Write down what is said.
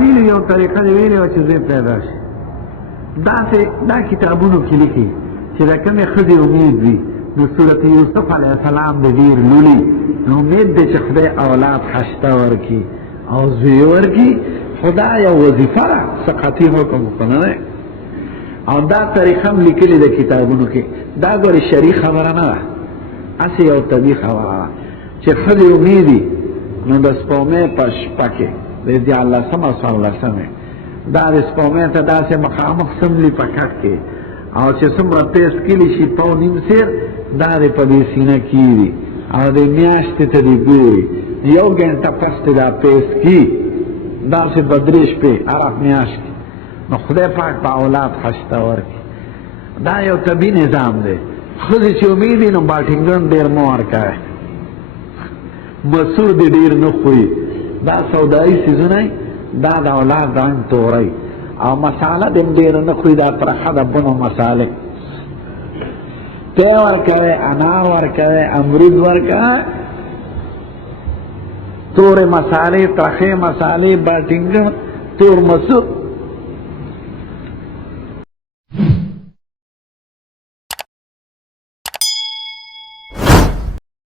ویلو یو طریقه دی ویلې وه چې زوی پیدا شي دا کتابونو کې لیکي چې د کومې ښځې امید وي نو صورت یوسف علیه السلام د ډېر لولي نو امید دی چې خدای اولاد خشته ورکړي او زوی ورکړي خو دا یو وظیفه ده څه قطعي حکم خو نه دی او دا طریقه هم لیکلې ده کتابونو کې دا ګورې شرعي خبره نه ده هسې یو طبیعي خبره ده چې ښځې امیدي نو د سپومې په شپه کې د دیارلسمه څوارلسمې دا د سپومې ته داسې مخامخ څملي په کټ کې او چې څومره پیس کلي شي پاو نیم سیر دا د په دې سینه کېږي او د میاشتې ته دې ګوري یو ګنټه پس ته دا پیس کي داسې به درې شپې هره میاشت کې نو خدای پاک په اولاد خشته ورکړي دا یو طبیعي نظام دی ښځې چې امید وي نو باټینګن ډېر مه ورکوئ مسور دې ډېر نه خوړي دا سودایي څیزونه دا د اولاد رنګ تورئ او مساله دې هم ډېره نه خوري دا پرخه د بنو مسالې تی ورکوئ انار ورکوئ امرود ورکوئ تورې مسالې ترخې مسالې باټینګن تور مسور